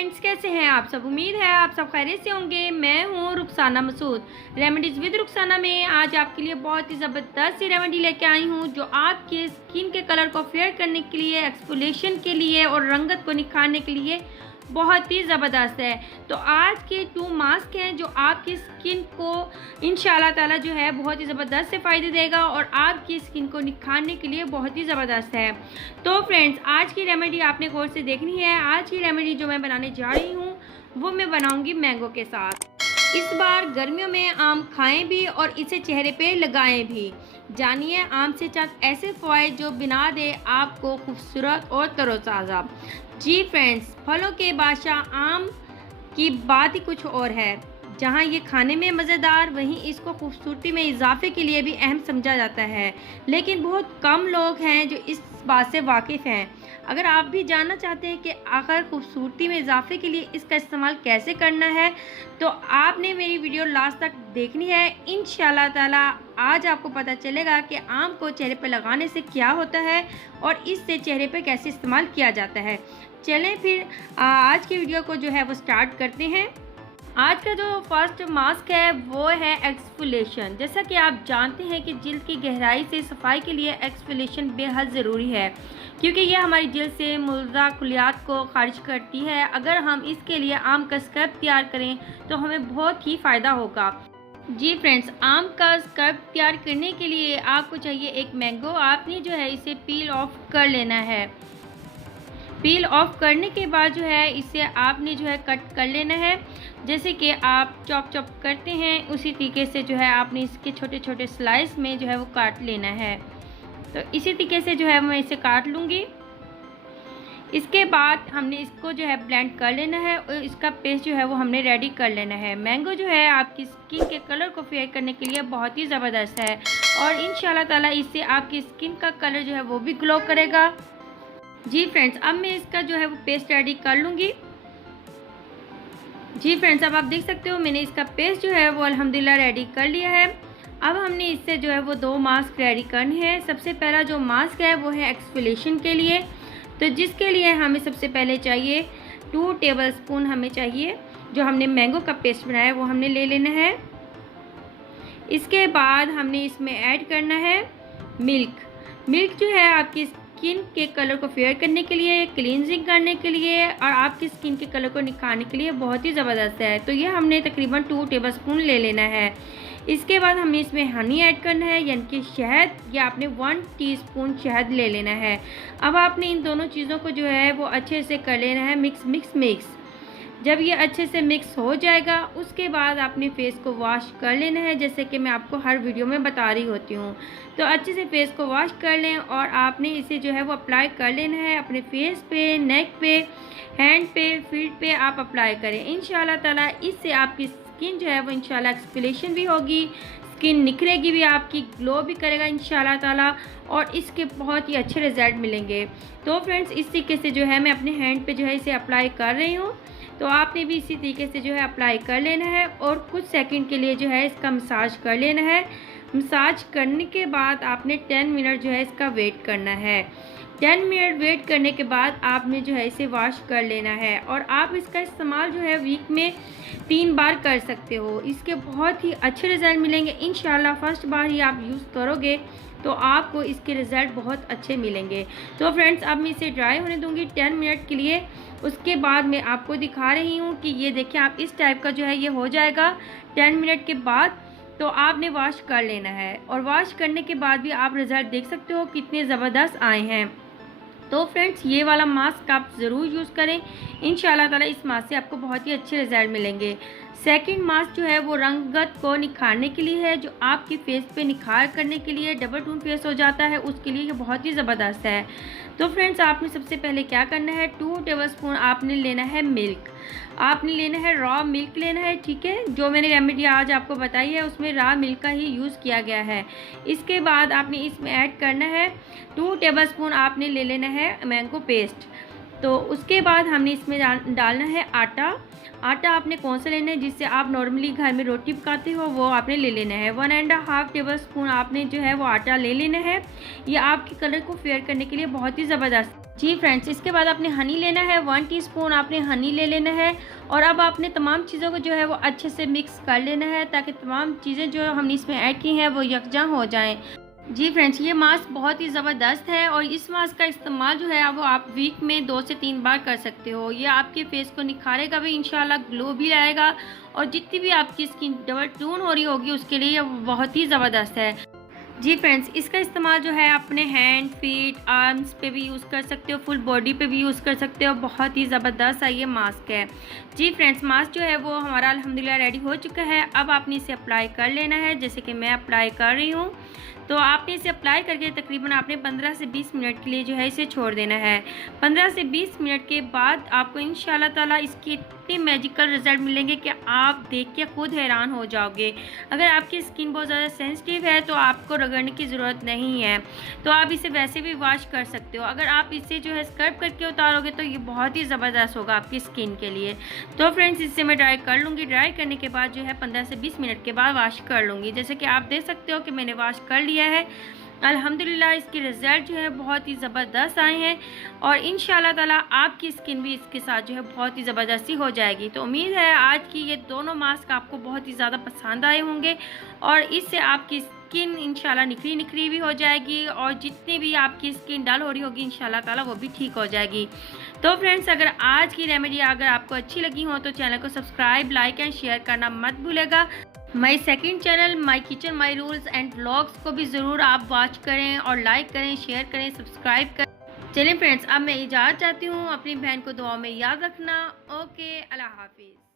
Friends, कैसे हैं आप सब। उम्मीद है आप सब खैरियत से होंगे। मैं हूं रुखसाना मसूद। रेमेडीज विद रुखसाना में आज आपके लिए बहुत ही ज़बरदस्त सी रेमेडी लेके आई हूं जो आपके स्किन के कलर को फेयर करने के लिए, एक्सफोलिएशन के लिए और रंगत को निखारने के लिए बहुत ही ज़बरदस्त है। तो आज के 2 मास्क हैं जो आपकी स्किन को इंशाल्लाह ताला जो है बहुत ही ज़बरदस्त से फ़ायदे देगा और आपकी स्किन को निखारने के लिए बहुत ही ज़बरदस्त है। तो फ्रेंड्स, आज की रेमेडी आपने गौर से देखनी है। आज की रेमेडी जो मैं बनाने जा रही हूँ वो मैं बनाऊँगी मैंगो के साथ। इस बार गर्मियों में आम खाएं भी और इसे चेहरे पे लगाएं भी। जानिए आम से चंद ऐसे फ़वाइद जो बना दे आपको खूबसूरत और तरोताज़ा। जी फ्रेंड्स, फलों के बादशाह आम की बात ही कुछ और है। जहाँ ये खाने में मज़ेदार, वहीं इसको खूबसूरती में इजाफे के लिए भी अहम समझा जाता है। लेकिन बहुत कम लोग हैं जो इस बात से वाकिफ़ हैं। अगर आप भी जानना चाहते हैं कि आखिर खूबसूरती में इजाफे के लिए इसका इस्तेमाल कैसे करना है, तो आपने मेरी वीडियो लास्ट तक देखनी है। इंशाल्लाह ताला आज आपको पता चलेगा कि आम को चेहरे पर लगाने से क्या होता है और इससे चेहरे पर कैसे इस्तेमाल किया जाता है। चलें फिर आज की वीडियो को जो है वो स्टार्ट करते हैं। आज का जो फर्स्ट मास्क है वो है एक्सफोलिएशन। जैसा कि आप जानते हैं कि जिल्द की गहराई से सफाई के लिए एक्सफोलिएशन बेहद ज़रूरी है, क्योंकि यह हमारी जिल्द से मुर्दा खुलियात को खारिज करती है। अगर हम इसके लिए आम का स्क्रब तैयार करें तो हमें बहुत ही फ़ायदा होगा। जी फ्रेंड्स, आम का स्क्रब तैयार करने के लिए आपको चाहिए एक मैंगो। आपने जो है इसे पील ऑफ कर लेना है। पील ऑफ करने के बाद जो है इसे आपने जो है कट कर लेना है। जैसे कि आप चॉप करते हैं उसी तरीके से जो है आपने इसके छोटे छोटे स्लाइस में जो है वो काट लेना है। तो इसी तरीके से जो है मैं इसे काट लूँगी। इसके बाद हमने इसको जो है ब्लेंड कर लेना है और इसका पेस्ट जो है वो हमने रेडी कर लेना है। मैंगो जो है आपकी स्किन के कलर को फेयर करने के लिए बहुत ही ज़बरदस्त है और इंशाल्लाह ताला इससे आपकी स्किन का कलर जो है वो भी ग्लो करेगा। जी फ्रेंड्स, अब मैं इसका जो है वो पेस्ट रेडी कर लूँगी। जी फ्रेंड्स, अब आप देख सकते हो मैंने इसका पेस्ट जो है वो अल्हम्दुलिल्लाह रेडी कर लिया है। अब हमने इससे जो है वो 2 मास्क रेडी करने हैं। सबसे पहला जो मास्क है वो है एक्सफोलिएशन के लिए। तो जिसके लिए हमें सबसे पहले चाहिए 2 टेबलस्पून हमें चाहिए जो हमने मैंगो का पेस्ट बनाया है वो हमने ले लेना है। इसके बाद हमने इसमें ऐड करना है मिल्क जो है आपकी स्किन के कलर को फेयर करने के लिए, क्लींजिंग करने के लिए और आपकी स्किन के कलर को निखारने के लिए बहुत ही ज़बरदस्त है। तो ये हमने तकरीबन 2 टेबलस्पून ले लेना है। इसके बाद हमें इसमें हनी ऐड करना है, यानी कि शहद, या आपने 1 टीस्पून शहद ले लेना है। अब आपने इन दोनों चीज़ों को जो है वो अच्छे से कर लेना है मिक्स। जब ये अच्छे से मिक्स हो जाएगा उसके बाद आपने फेस को वॉश कर लेना है, जैसे कि मैं आपको हर वीडियो में बता रही होती हूँ। तो अच्छे से फेस को वॉश कर लें और आपने इसे जो है वो अप्लाई कर लेना है अपने फेस पे, नेक पे, हैंड पे, फीट पे आप अप्लाई करें। इंशाल्लाह ताला इससे आपकी स्किन जो है वो इंशाल्लाह एक्सफोलिएशन भी होगी, स्किन निखरेगी भी आपकी, ग्लो भी करेगा इंशाल्लाह ताला और इसके बहुत ही अच्छे रिजल्ट मिलेंगे। तो फ्रेंड्स, इस तरीके से जो है मैं अपने हैंड पे जो है इसे अप्लाई कर रही हूँ। तो आपने भी इसी तरीके से जो है अप्लाई कर लेना है और कुछ सेकंड के लिए जो है इसका मसाज कर लेना है। मसाज करने के बाद आपने 10 मिनट जो है इसका वेट करना है। 10 मिनट वेट करने के बाद आपने जो है इसे वॉश कर लेना है और आप इसका इस्तेमाल जो है वीक में 3 बार कर सकते हो। इसके बहुत ही अच्छे रिज़ल्ट मिलेंगे इंशाल्लाह। फर्स्ट बार ही आप यूज़ करोगे तो आपको इसके रिज़ल्ट बहुत अच्छे मिलेंगे। तो फ्रेंड्स, अब मैं इसे ड्राई होने दूंगी 10 मिनट के लिए। उसके बाद मैं आपको दिखा रही हूँ कि ये देखिए आप इस टाइप का जो है ये हो जाएगा 10 मिनट के बाद। तो आपने वॉश कर लेना है और वॉश करने के बाद भी आप रिज़ल्ट देख सकते हो कितने ज़बरदस्त आए हैं। तो फ्रेंड्स, ये वाला मास्क आप ज़रूर यूज़ करें। इंशाल्लाह ताला इस मास्क से आपको बहुत ही अच्छे रिज़ल्ट मिलेंगे। सेकंड मास्क जो है वो रंगत को निखारने के लिए है, जो आपकी फेस पे निखार करने के लिए, डबल टोन फेस हो जाता है उसके लिए ये बहुत ही ज़बरदस्त है। तो फ्रेंड्स, आपने सबसे पहले क्या करना है, 2 टेबलस्पून आपने लेना है मिल्क। आपने लेना है रॉ मिल्क लेना है, ठीक है। जो मैंने रेमेडी आज आपको बताई है उसमें रॉ मिल्क का ही यूज़ किया गया है। इसके बाद आपने इसमें ऐड करना है 2 टेबलस्पून आपने ले लेना है मैंगो पेस्ट। तो उसके बाद हमने इसमें डालना है आटा आपने कौन सा लेना है जिससे आप नॉर्मली घर में रोटी पकाते हो वो आपने ले लेना है। 1.5 टेबलस्पून आपने जो है वो आटा ले लेना है। ये आपके कलर को फेयर करने के लिए बहुत ही ज़बरदस्त जी फ्रेंड्स, इसके बाद आपने हनी लेना है, 1 टीस्पून आपने हनी ले लेना है। और अब आपने तमाम चीज़ों को जो है वो अच्छे से मिक्स कर लेना है ताकि तमाम चीज़ें जो हमने इसमें ऐड की हैं वो यकजा हो जाएं। जी फ्रेंड्स, ये मास्क बहुत ही ज़बरदस्त है और इस मास्क का इस्तेमाल जो है वो आप वीक में 2 से 3 बार कर सकते हो। ये आपके फेस को निखारेगा भी, इंशाल्लाह ग्लो भी लाएगा और जितनी भी आपकी स्किन डबल टोन हो रही होगी उसके लिए ये बहुत ही ज़बरदस्त है। जी फ्रेंड्स, इसका इस्तेमाल जो है अपने हैंड, फीट, आर्म्स पे भी यूज़ कर सकते हो, फुल बॉडी पे भी यूज़ कर सकते हो। बहुत ही ज़बरदस्त ये मास्क है। जी फ्रेंड्स, मास्क जो है वो हमारा अल्हम्दुलिल्लाह रेडी हो चुका है। अब आपने इसे अप्लाई कर लेना है, जैसे कि मैं अप्लाई कर रही हूँ। तो आपने इसे अप्लाई करके तकरीबन आपने 15 से 20 मिनट के लिए जो है इसे छोड़ देना है। 15 से 20 मिनट के बाद आपको इंशाल्लाह ताला इसके इतने मैजिकल रिजल्ट मिलेंगे कि आप देख के खुद हैरान हो जाओगे। अगर आपकी स्किन बहुत ज़्यादा सेंसिटिव है तो आपको रगड़ने की ज़रूरत नहीं है, तो आप इसे वैसे भी वॉश कर सकते हो। अगर आप इसे जो है स्क्रब करके उतारोगे तो ये बहुत ही ज़बरदस्त होगा आपकी स्किन के लिए। तो फ्रेंड्स, इसे मैं ड्राई कर लूँगी। ड्राई करने के बाद जो है 15 से 20 मिनट के बाद वॉश कर लूँगी। जैसे कि आप देख सकते हो कि मैंने वॉश कर लिया है। अल्हम्दुलिल्लाह इसके रिज़ल्ट जो है बहुत ही ज़बरदस्त आए हैं और इंशाल्लाह ताला आपकी स्किन भी इसके साथ जो है बहुत ही ज़बरदस्ती हो जाएगी। तो उम्मीद है आज की ये दोनों मास्क आपको बहुत ही ज़्यादा पसंद आए होंगे और इससे आपकी स्किन इंशाल्लाह निखरी निखरी भी हो जाएगी और जितनी भी आपकी स्किन डल हो रही होगी इंशाल्लाह ताला वो भी ठीक हो जाएगी। तो फ्रेंड्स, अगर आज की रेमेडी अगर आपको अच्छी लगी हो तो चैनल को सब्सक्राइब, लाइक एंड शेयर करना मत भूलेगा। My second channel my kitchen my rules and vlogs को भी ज़रूर आप वॉच करें और लाइक करें, शेयर करें, सब्सक्राइब करें। चलिए फ्रेंड्स, अब मैं इजाज़त चाहती हूँ। अपनी बहन को दुआ में याद रखना। ओके, अल्लाह हाफिज़।